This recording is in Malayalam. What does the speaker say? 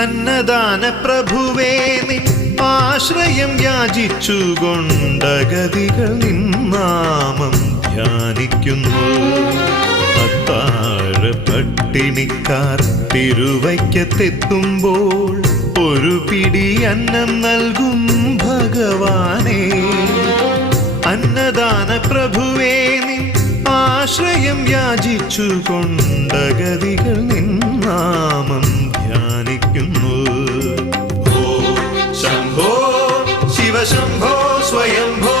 അന്നദാന പ്രഭുവേ നിൻ ആശ്രയം യാചിച്ചുകൊണ്ടഗതികൾ നിന്നാമം ധ്യാനിക്കുന്നു. അത്താഴ പട്ടിണിക്കാർ തിരുവയ്ക്കത്തെത്തുമ്പോൾ ഒരു പിടി അന്നം നൽകും ഭഗവാനേ. അന്നദാന പ്രഭുവേ നിൻ ആശ്രയം യാചിച്ചുകൊണ്ടഗതികൾ നിന്നാമം ധ്യാനിക്കുന്നു. ഓ ശംഭോ ശിവശംഭോ സ്വയംഭോ